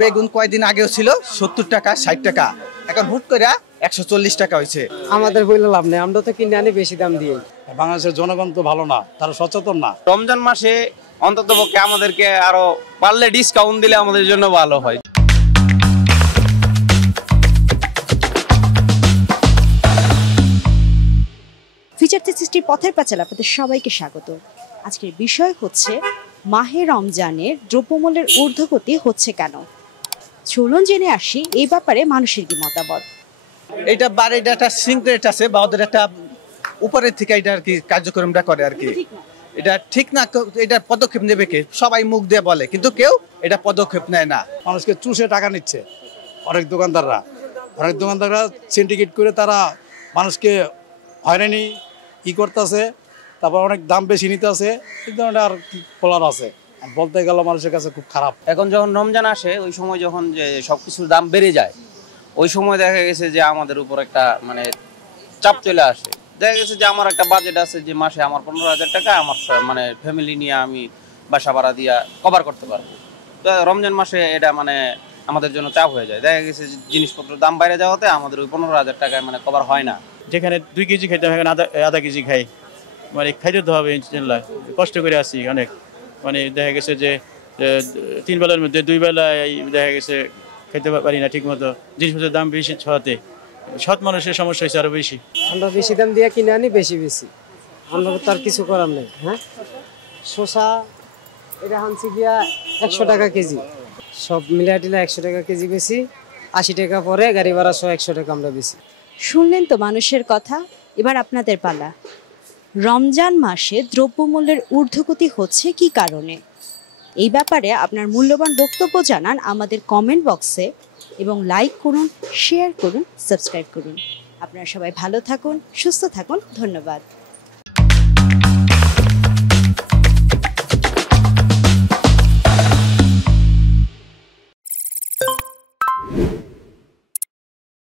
বেগুন কয়েকদিন আগেও ছিল 70 টাকা 60 টাকা, এখন হুট করে 140 টাকা হয়েছে। আমাদের বইলে লাভ নেই, আমরা তো কিনে আনি বেশি দাম দিয়ে। বাংলাদেশের জনগণ তো ভালো না, তারা সচেতন না। রমজান মাসে অন্তত পক্ষে আমাদেরকে আরো পারলে ডিসকাউন্ট দিলে আমাদের জন্য ভালো হয়। ফিচার 360 পথের পাঁচাল আপনাদের সবাইকে স্বাগত। আজকের বিষয় হচ্ছে মাহে রমজানের দ্রব্যমূল্যের ঊর্ধ্বগতি হচ্ছে কেন। চলুন জেনে আসি এই ব্যাপারে মানুষের কি মতামত। এটা বাড়িটা একটা সিক্রেট আছে বা ওদের একটা উপরের থেকে এটা আর কি কার্যক্রমটা করে আর কি। এটা ঠিক না, এটা পদক্ষেপ নেবে কে? সবাই মুখ দিয়ে বলে কিন্তু কেউ এটা পদক্ষেপ নেয় না। মানুষকে চুষে টাকা নিচ্ছে অনেক দোকানদাররা সিন্ডিকেট করে তারা মানুষকে হয়রানি করতেছে, তারপর অনেক দাম বেশি নিতে আছে। এই ধরনের আর কি বলার আছে, বলতে গেলে মানুষের কাছে খুব খারাপ। এখন যখন রমজান আসে ওই সময় যখন যে সবকিছুর দাম বেড়ে যায়, ওই সময় দেখা গেছে যে আমাদের উপর একটা মানে চাপ চলে আসে। দেখা গেছে যে আমার একটা বাজেট আছে যে মাসে আমার 15,000 টাকা আমার মানে ফ্যামিলি নিয়ে আমি বাসা ভাড়া দিয়া কভার করতে পারবো। তো রমজান মাসে এটা মানে আমাদের জন্য চাপ হয়ে যায়। দেখা গেছে জিনিসপত্রের দাম বাইরে যাওয়াতে আমাদের ওই 15,000 টাকায় মানে কভার হয় না। যেখানে 2 কেজি খাইতে হয় আধা কেজি খাই, মানে খাইতে তো হবে ইনশাল্লাহ। কষ্ট করে আসি অনেক, মানে দেখা গেছে যে 3 বেলার মধ্যে 2 বেলায় দেখা গেছে খাইতে পারি না ঠিক মতো। জিনিসপত্রের দাম বেশি ছোঁয়াতে সৎ মানুষের সমস্যা হয়েছে আরো বেশি। আমরা বেশি দাম দিয়ে কিনে আনি বেশি, আমরা তো আর কিছু করার নেই। হ্যাঁ, শসা এটা হানছি গিয়া 100 টাকা কেজি, সব মিলিয়ে টিলা 100 টাকা কেজি বেশি, 80 টাকা পরে গাড়ি ভাড়া সহ 100 টাকা আমরা বেশি। শুনলেন তো মানুষের কথা, এবার আপনাদের পালা। রমজান মাসে দ্রব্যমূল্যের ঊর্ধ্বগতি হচ্ছে কি কারণে? এই ব্যাপারে আপনার মূল্যবান বক্তব্য জানান আমাদের কমেন্ট বক্সে এবং লাইক করুন, শেয়ার করুন, সাবস্ক্রাইব করুন। আপনারা সবাই ভালো থাকুন, সুস্থ থাকুন। ধন্যবাদ।